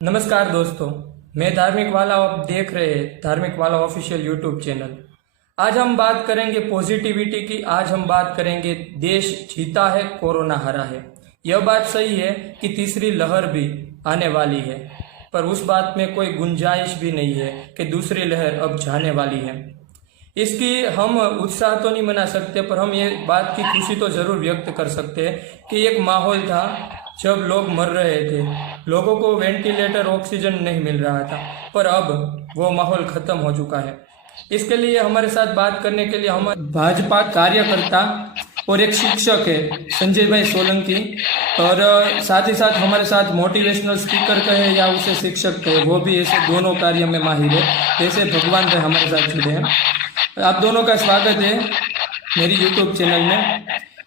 नमस्कार दोस्तों, मैं धार्मिक वाला, आप देख रहे हैं धार्मिक वाला ऑफिशियल यूट्यूब चैनल। आज हम बात करेंगे पॉजिटिविटी की। आज हम बात करेंगे देश जीता है, कोरोना हरा है। यह बात सही है कि तीसरी लहर भी आने वाली है, पर उस बात में कोई गुंजाइश भी नहीं है कि दूसरी लहर अब जाने वाली है। इसकी हम उत्साह तो नहीं मना सकते, पर हम ये बात की खुशी तो जरूर व्यक्त कर सकते हैं कि एक माहौल था जब लोग मर रहे थे, लोगों को वेंटिलेटर ऑक्सीजन नहीं मिल रहा था, पर अब वो माहौल खत्म हो चुका है। इसके लिए हमारे साथ बात करने के लिए हम भाजपा कार्यकर्ता और एक शिक्षक है संजय भाई सोलंकी, और साथ ही साथ हमारे साथ मोटिवेशनल स्पीकर कहे या उसे शिक्षक कहे, वो भी ऐसे दोनों कार्य में माहिर है, जैसे भगवान भाई हमारे साथ जुड़े हैं। आप दोनों का स्वागत है मेरी यूट्यूब चैनल में।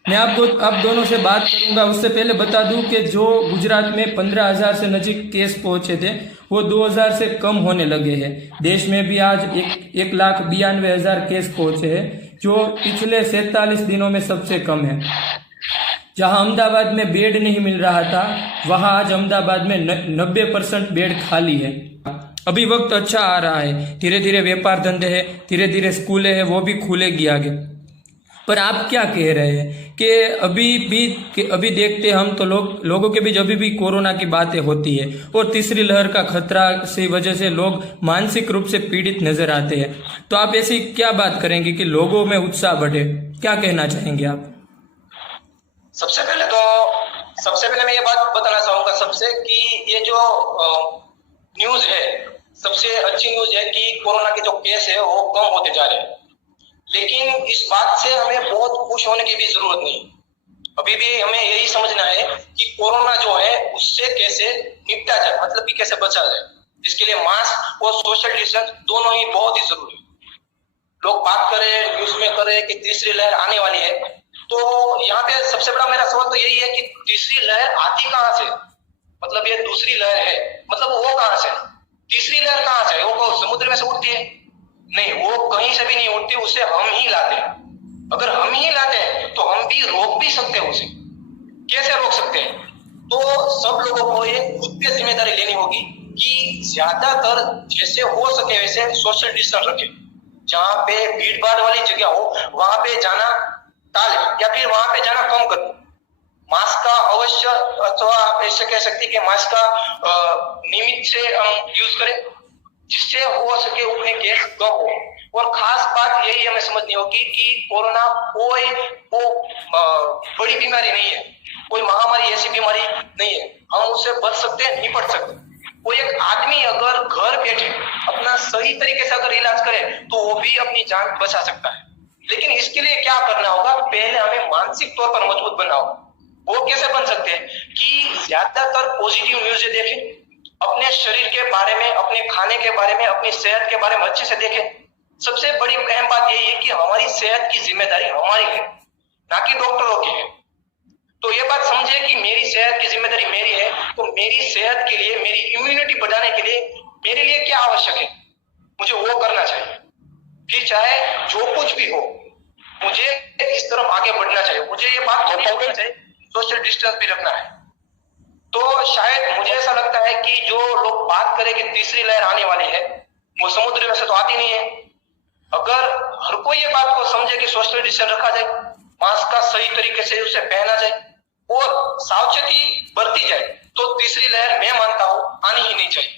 मैं आप दोनों से बात करूंगा। उससे पहले बता दूं कि जो गुजरात में 15,000 से नजीक केस पहुंचे थे, वो 2,000 से कम होने लगे हैं। देश में भी आज 1,92,000 केस पहुंचे हैं, जो पिछले 47 दिनों में सबसे कम है। जहां अहमदाबाद में बेड नहीं मिल रहा था, वहां आज अहमदाबाद में 90% बेड खाली है। अभी वक्त अच्छा आ रहा है, धीरे धीरे व्यापार धंधे है, धीरे धीरे स्कूलें हैं, वो भी खुलेगी आगे। पर आप क्या कह रहे हैं कि अभी देखते हम तो लोगों के बीच अभी भी कोरोना की बातें होती है, और तीसरी लहर का खतरा से वजह से लोग मानसिक रूप से पीड़ित नजर आते हैं। तो आप ऐसी क्या बात करेंगे कि लोगों में उत्साह बढ़े? क्या कहना चाहेंगे आप? सबसे पहले मैं ये बात बताना चाहूंगा सबसे कि ये जो न्यूज है, सबसे अच्छी न्यूज है कि कोरोना के जो केस है वो कम होते जा रहे हैं। लेकिन इस बात से हमें बहुत खुश होने की भी जरूरत नहीं। अभी भी हमें यही समझना है कि कोरोना जो है उससे कैसे निपटा जाए, मतलब कि कैसे बचा जाए। इसके लिए मास्क और सोशल डिस्टेंस दोनों ही बहुत ही जरूरी है। लोग बात करें, न्यूज में करें कि तीसरी लहर आने वाली है, तो यहाँ पे सबसे बड़ा मेरा सवाल तो यही है कि तीसरी लहर आती कहाँ से? मतलब ये दूसरी लहर है, मतलब वो कहाँ से? तीसरी लहर कहाँ से? वो समुद्र में से उठती है? नहीं, वो कहीं से भी नहीं उठती, उसे हम ही लाते हैं। अगर हम ही लाते हैं तो हम भी रोक भी सकते हैं उसे। कैसे रोक सकते हैं? तो सब लोगों को ये खुद पे जिम्मेदारी लेनी होगी कि ज्यादातर जैसे हो सके वैसे सोशल डिस्टेंस रखें। जहां पे भीड़ भाड़ वाली जगह हो वहां पे जाना टाले, या फिर वहां पे जाना कम कर। मास्क का अवश्य, अथवा आप ऐसे कह सकते हैं कि मास्क का नियमित से हम यूज करें, जिससे हो सके उतने केस कम हो। और खास बात यही हमें समझनी होगी कि कोरोना कोई बड़ी बीमारी नहीं है, कोई महामारी ऐसी बीमारी नहीं है। हम उससे बच सकते हैं, निपट सकते हैं। कोई एक आदमी अगर घर बैठे अपना सही तरीके से अगर इलाज करे तो वो भी अपनी जान बचा सकता है। लेकिन इसके लिए क्या करना होगा? पहले हमें मानसिक तौर पर मजबूत बनना होगा। वो कैसे बन सकते हैं? कि ज्यादातर पॉजिटिव न्यूज देखें, अपने शरीर के बारे में, अपने खाने के बारे में, अपनी सेहत के बारे में अच्छे से देखें। सबसे बड़ी अहम बात यही है कि हमारी सेहत की जिम्मेदारी हमारी है, ना कि डॉक्टरों की है। तो ये बात समझे कि मेरी सेहत की जिम्मेदारी मेरी है, तो मेरी सेहत के लिए, मेरी इम्यूनिटी बढ़ाने के लिए मेरे लिए क्या आवश्यक है, मुझे वो करना चाहिए। फिर चाहे जो कुछ भी हो, मुझे इस तरफ आगे बढ़ना चाहिए। मुझे ये बात करनी चाहिए, सोशल डिस्टेंस भी रखना है। तो शायद मुझे ऐसा लगता है कि जो लोग बात करें कि तीसरी लहर आने वाली है, वो समुद्र में से तो आती नहीं है। अगर हर कोई ये बात को समझे कि सोशल डिस्टेंस रखा जाए, मास्क का सही तरीके से उसे पहना जाए और सावचेती बरती जाए, तो तीसरी लहर मैं मानता हूं आनी ही नहीं चाहिए।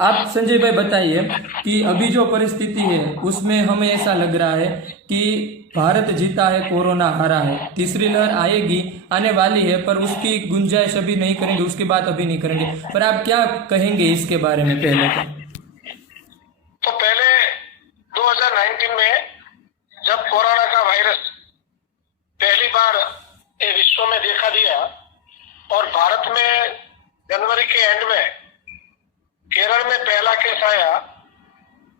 आप संजय भाई बताइए कि अभी जो परिस्थिति है उसमें हमें ऐसा लग रहा है कि भारत जीता है, कोरोना हारा है। तीसरी लहर आएगी, आने वाली है, पर उसकी गुंजाइश अभी नहीं करेंगे, उसकी बात अभी नहीं करेंगे। पर आप क्या कहेंगे इसके बारे में? पहले 2019 में जब कोरोना का वायरस पहली बार विश्व में देखा दिया और भारत में जनवरी के एंड में केरल में पहला केस आया,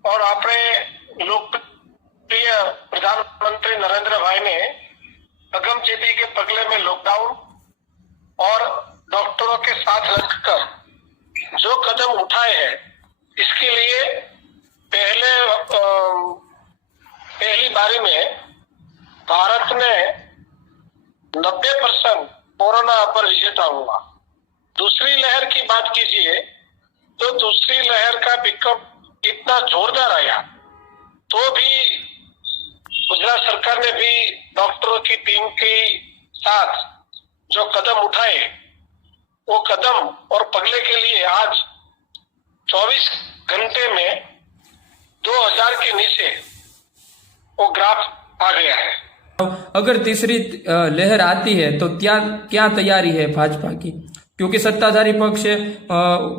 और अपने लोकप्रिय प्रधानमंत्री नरेंद्र भाई ने अगमचेती के पगले में लॉकडाउन और डॉक्टरों के साथ लगकर जो कदम उठाए हैं, इसके लिए पहली बारी में भारत ने 90% कोरोना पर विजेता हुआ। दूसरी लहर की बात कीजिए तो दूसरी लहर का पिकअप इतना जोरदार आया तो भी गुजरात सरकार ने भी डॉक्टरों की टीम के साथ जो कदम उठाए वो कदम और पगले के लिए आज 24 घंटे में 2000 के नीचे वो ग्राफ आ गया है। अगर तीसरी लहर आती है तो क्या क्या तैयारी है भाजपा की, क्योंकि सत्ताधारी पक्ष है,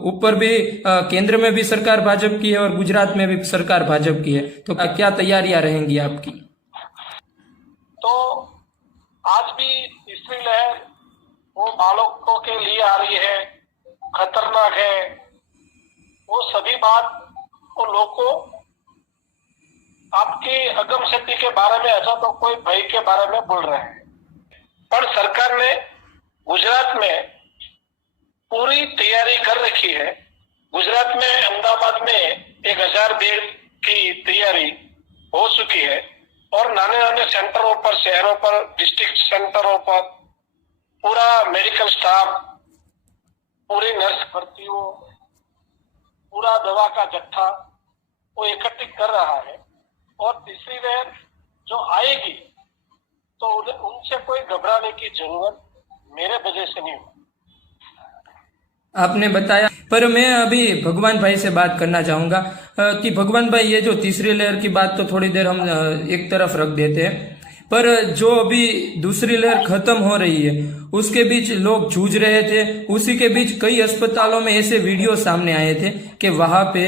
ऊपर भी केंद्र में भी सरकार भाजपा की है और गुजरात में भी सरकार भाजपा की है, तो क्या तैयारियां रहेंगी आपकी? तो आज भी तीसरी लहर वो बालकों के लिए आ रही है, खतरनाक है, वो सभी बात वो लोग को आपकी अगम शक्ति के बारे में ऐसा तो कोई भय के बारे में बोल रहे हैं, पर सरकार ने गुजरात में पूरी तैयारी कर रखी है। गुजरात में अहमदाबाद में 1000 बेड की तैयारी हो चुकी है और नाने नाने सेंटरों पर, शहरों पर, डिस्ट्रिक्ट सेंटरों पर पूरा मेडिकल स्टाफ, पूरी नर्स भर्तियों, पूरा दवा का जत्था वो एकत्रित कर रहा है और तीसरी लहर जो आएगी तो उनसे कोई घबराने की जरूरत मेरे वजह से नहीं होगी। आपने बताया, पर मैं अभी भगवान भाई से बात करना चाहूंगा कि भगवान भाई ये जो तीसरी लहर की बात तो थोड़ी देर हम एक तरफ रख देते हैं, पर जो अभी दूसरी लहर खत्म हो रही है उसके बीच लोग जूझ रहे थे, उसी के बीच कई अस्पतालों में ऐसे वीडियो सामने आए थे कि वहां पे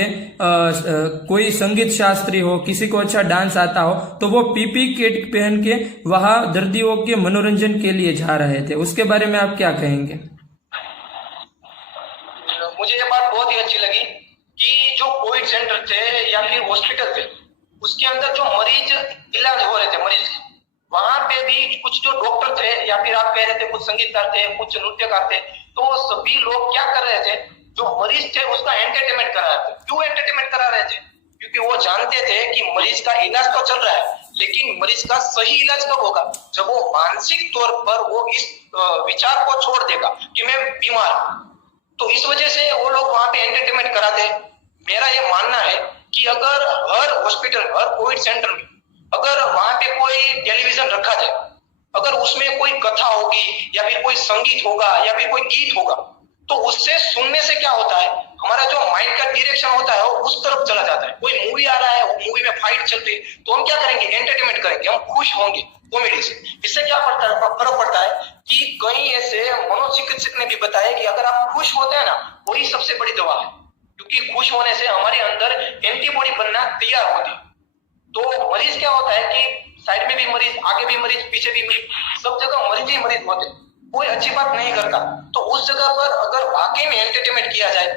कोई संगीत शास्त्री हो, किसी को अच्छा डांस आता हो तो वो पीपी किट पहन के वहां दर्दियों के मनोरंजन के लिए जा रहे थे, उसके बारे में आप क्या कहेंगे? मुझे ये बात बहुत ही अच्छी लगी कि जो कोविड सेंटर थे या फिर हॉस्पिटल थे उसके अंदर जो मरीज इलाज हो रहे थे, मरीज वहां पे भी कुछ जो डॉक्टर थे या फिर आप कह रहे थे कुछ संगीतकार थे, कुछ नृत्यकार थे, तो वो सभी लोग क्या कर रहे थे, जो मरीज थे उसका एंटरटेनमेंट करा रहे थे। क्यों एंटरटेनमेंट करा रहे थे? क्योंकि वो जानते थे कि मरीज का इलाज तो चल रहा है लेकिन मरीज का सही इलाज कब होगा, जब वो मानसिक तौर पर वो इस विचार को छोड़ देगा कि मैं बीमार हूं। तो इस वजह से वो लोग वहां पे एंटरटेनमेंट कराते। मेरा ये मानना है कि अगर हर हॉस्पिटल, हर कोविड सेंटर में अगर वहां पे कोई टेलीविजन रखा जाए, अगर उसमें कोई कथा होगी या फिर कोई संगीत होगा या फिर कोई गीत होगा, तो उससे सुनने से क्या होता है, हमारा जो माइंड का डायरेक्शन होता है वो उस तरफ चला जाता है। कोई मूवी आ रहा है, वो मूवी में फाइट चल रही है तो हम क्या करेंगे, एंटरटेनमेंट करेंगे, हम खुश होंगे कॉमेडी से। इससे क्या फर्क पड़ता है कि कई ऐसे मनोचिकित्सक ने भी बताया कि अगर आप खुश होते हैं ना, वही सबसे बड़ी दवा है, क्योंकि खुश होने से हमारे अंदर एंटीबॉडी बनना तैयार होती है। तो मरीज क्या होता है कि साइड में भी मरीज, आगे भी मरीज, पीछे भी मरीज, सब जगह मरीज ही मरीज होते, कोई अच्छी बात नहीं करता। तो उस जगह पर अगर वाकई में एंटरटेनमेंट किया जाए,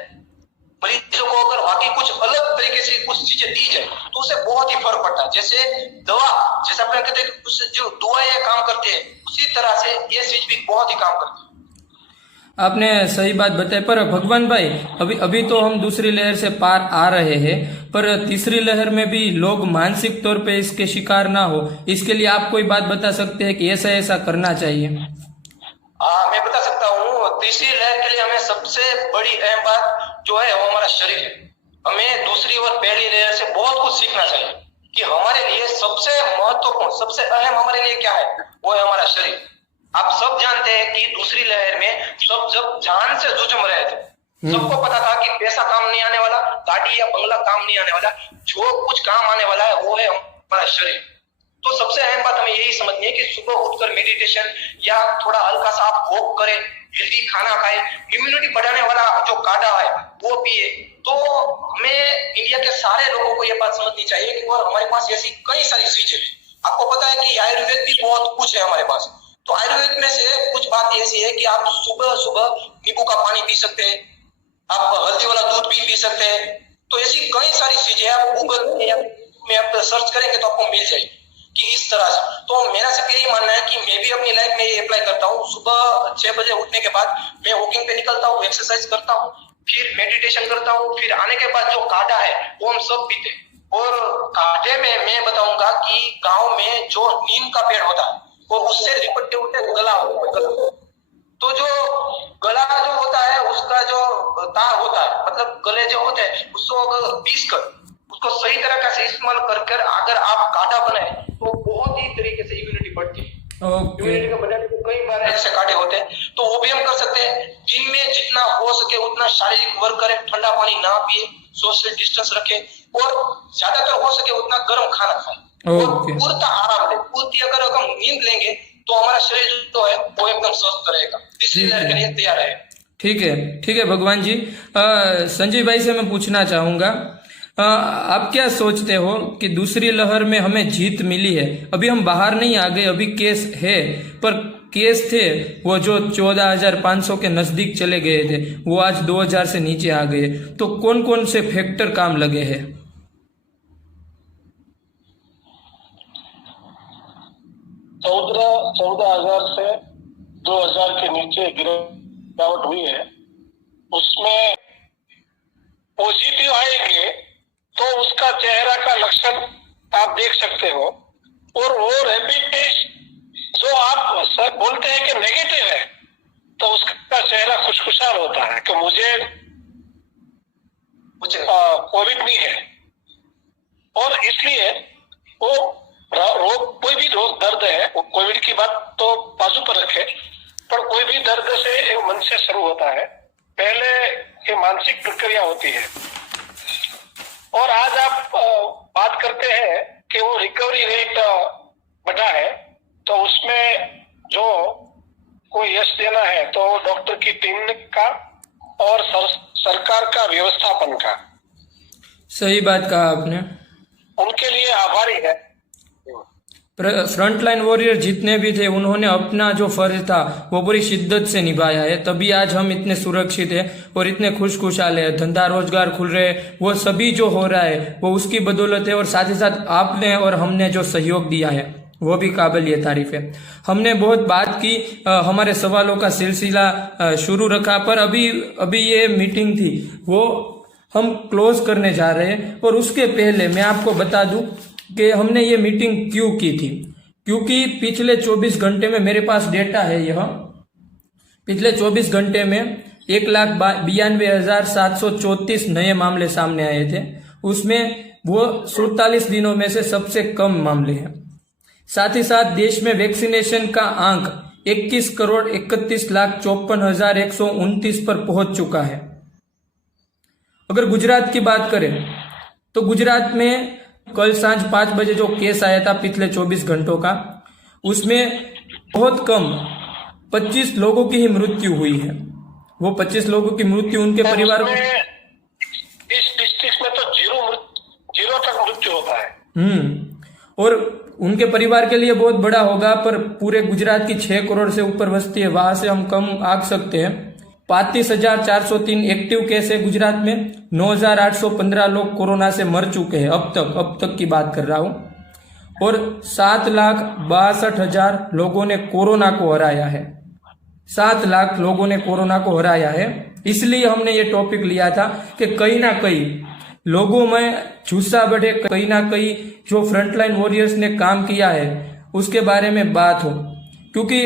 मरीजों को अगर वाकई कुछ अलग तरीके से कुछ चीजें दी जाए तो उससे बहुत ही फर्क पड़ता है। जैसे दवा, जैसे अपने कहते हैं जो दवाएं काम करते हैं, उसी तरह से ये चीज भी बहुत ही काम करती है। आपने सही बात बताई, पर भगवान भाई अभी तो हम दूसरी लहर से पार आ रहे हैं, पर तीसरी लहर में भी लोग मानसिक तौर पे इसके शिकार ना हो, इसके लिए आप कोई बात बता सकते हैं कि ऐसा ऐसा करना चाहिए? मैं बता सकता हूँ। तीसरी लहर के लिए हमें सबसे बड़ी अहम बात जो है वो हमारा शरीर है। हमें दूसरी और पहली लहर से बहुत कुछ सीखना चाहिए कि हमारे लिए सबसे महत्वपूर्ण, सबसे अहम हमारे लिए क्या है, वो है हमारा शरीर। आप सब जानते हैं कि दूसरी लहर में सब जब जान से जूझ रहे थे, सबको पता था कि पैसा काम नहीं आने वाला, गाड़ी या बंगला काम नहीं आने वाला, जो कुछ काम आने वाला है वो है हमारा शरीर। तो सबसे अहम बात हमें यही समझनी है कि सुबह उठकर मेडिटेशन या थोड़ा हल्का सा आप वॉक करें, हेल्दी खाना खाएं, इम्यूनिटी बढ़ाने वाला जो काढ़ा है वो पिए। तो हमें इंडिया के सारे लोगों को ये बात समझनी चाहिए कि हमारे पास ऐसी कई सारी चीजें हैं। आपको पता है कि आयुर्वेद भी बहुत कुछ है हमारे पास। तो आयुर्वेद में से कुछ बात ऐसी है कि आप सुबह सुबह नींबू का पानी पी सकते हैं, आप हल्दी वाला दूध भी पी सकते हैं। तो ऐसी कई सारी चीजें आप गूगल में आप सर्च करेंगे तो आपको मिल जाएगी कि इस तरह से। तो मेरा सिर्फ यही मानना है कि मैं भी अपनी लाइफ में ये अप्लाई करता हूँ। सुबह 6 बजे उठने के बाद मैं वॉकिंग पे निकलता हूँ, एक्सरसाइज करता हूँ, फिर मेडिटेशन करता हूँ, फिर आने के बाद जो काढ़ा है वो हम सब पीते हैं। और काढ़े में मैं बताऊंगा कि गाँव में जो नीम का पेड़ होता है और उससे लिपटते उठते गला, तो तो जो गला जो होता है उसका जो तार होता है, मतलब गले जो होते हैं उसको अगर पीस कर उसको सही तरह से इस्तेमाल कर अगर आप काढ़ा बनाए तो बहुत ही तरीके से इम्यूनिटी बढ़ती है। इम्यूनिटी को बढ़ाने के कई बार ऐसे काढ़े होते हैं, तो वो भी हम कर सकते हैं। दिन में जितना हो सके उतना शारीरिक वर्क करें, ठंडा पानी ना पिए, सोशल डिस्टेंस रखें और ज्यादातर हो सके उतना गर्म खाना खाएं और पूर्णतः आराम लें। पूर्ति अगर हम नींद लेंगे तो हमारा शरीर जो है वो एकदम स्वस्थ रहेगा, तीसरी लहर के लिए तैयार रहेगा। ठीक है भगवान जी। संजय भाई से मैं पूछना चाहूंगा, आप क्या सोचते हो कि दूसरी लहर में हमें जीत मिली है? अभी हम बाहर नहीं आ गए, अभी केस है, पर केस थे वो जो 14,500 के नजदीक चले गए थे वो आज 2,000 से नीचे आ गए, तो कौन कौन से फैक्टर काम लगे हैं? 14,000 से 2,000 के नीचे गिरावट हुई है। उसमें पॉजिटिव आएंगे तो उसका चेहरा का लक्षण आप देख सकते हो, और वो रैपिड टेस्ट जो आप सर बोलते हैं कि नेगेटिव है तो उसका चेहरा खुशखुशाल होता है कि मुझे कोविड नहीं है। और इसलिए वो रोग, कोई भी रोग दर्द है, वो कोविड की बात तो बाजू पर रखे, पर कोई भी दर्द से एक मन से शुरू होता है, पहले ये मानसिक प्रक्रिया होती है। और आज आप बात करते हैं कि वो रिकवरी रेट बढ़ा है, तो उसमें जो कोई यश देना है तो डॉक्टर की टीम का और सरकार का व्यवस्थापन का। सही बात कहा आपने, उनके लिए आभारी है। फ्रंटलाइन वॉरियर जितने भी थे उन्होंने अपना जो फर्ज था वो पूरी शिद्दत से निभाया है, तभी आज हम इतने सुरक्षित हैं और इतने खुशखुशाल है, धंधा रोजगार खुल रहे हैं, वो सभी जो हो रहा है वो उसकी बदौलत है। और साथ ही साथ आपने और हमने जो सहयोग दिया है वो भी काबिल ये तारीफ है। हमने बहुत बात की, हमारे सवालों का सिलसिला शुरू रखा, पर अभी ये मीटिंग थी वो हम क्लोज करने जा रहे हैं। और उसके पहले मैं आपको बता दूं कि हमने ये मीटिंग क्यों की थी, क्योंकि पिछले 24 घंटे में मेरे पास डेटा है, यह पिछले 24 घंटे में 1,92,734 नए मामले सामने आए थे, उसमें वो 47 दिनों में से सबसे कम मामले हैं। साथ ही साथ देश में वैक्सीनेशन का आंक 21,31,54,129 पर पहुंच चुका है। अगर गुजरात की बात करें तो गुजरात में कल सांझ 5 बजे जो केस आया था पिछले 24 घंटों का, उसमें बहुत कम 25 लोगों की ही मृत्यु हुई है। वो 25 लोगों की मृत्यु उनके परिवार को, इस डिस्ट्रिक्ट में तो जीरो तक मृत्यु होता है। और उनके परिवार के लिए बहुत बड़ा होगा, पर पूरे गुजरात की 6 करोड़ से ऊपर बस्ती है, वहां से हम कम आग सकते हैं। 35,403 एक्टिव केस है गुजरात में, 9,815 लोग कोरोना से मर चुके हैं अब तक की बात कर रहा हूं, और 7,62,000 लोगों ने कोरोना को हराया है। 7 लाख लोगों ने कोरोना को हराया है। इसलिए हमने ये टॉपिक लिया था कि कहीं ना कहीं लोगों में जुस्सा बढ़े, कहीं ना कहीं जो फ्रंटलाइन वॉरियर्स ने काम किया है उसके बारे में बात हो, क्योंकि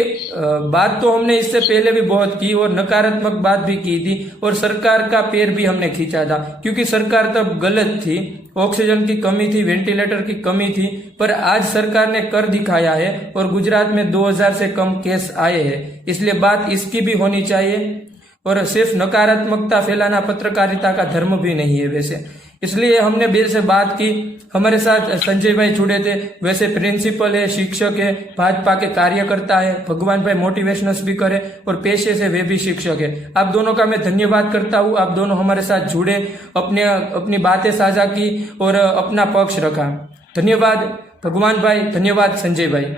बात तो हमने इससे पहले भी बहुत की और नकारात्मक बात भी की थी, और सरकार का पैर भी हमने खींचा था, क्योंकि सरकार तब गलत थी, ऑक्सीजन की कमी थी, वेंटिलेटर की कमी थी। पर आज सरकार ने कर दिखाया है और गुजरात में 2,000 से कम केस आए हैं, इसलिए बात इसकी भी होनी चाहिए। और सिर्फ नकारात्मकता फैलाना पत्रकारिता का धर्म भी नहीं है वैसे, इसलिए हमने बेल से बात की। हमारे साथ संजय भाई जुड़े थे, वैसे प्रिंसिपल है, शिक्षक है, भाजपा के कार्यकर्ता है, भगवान भाई मोटिवेशनल स्पीकर है और पेशे से वे भी शिक्षक है। आप दोनों का मैं धन्यवाद करता हूँ, आप दोनों हमारे साथ जुड़े, अपनी बातें साझा की और अपना पक्ष रखा। धन्यवाद भगवान भाई, धन्यवाद संजय भाई।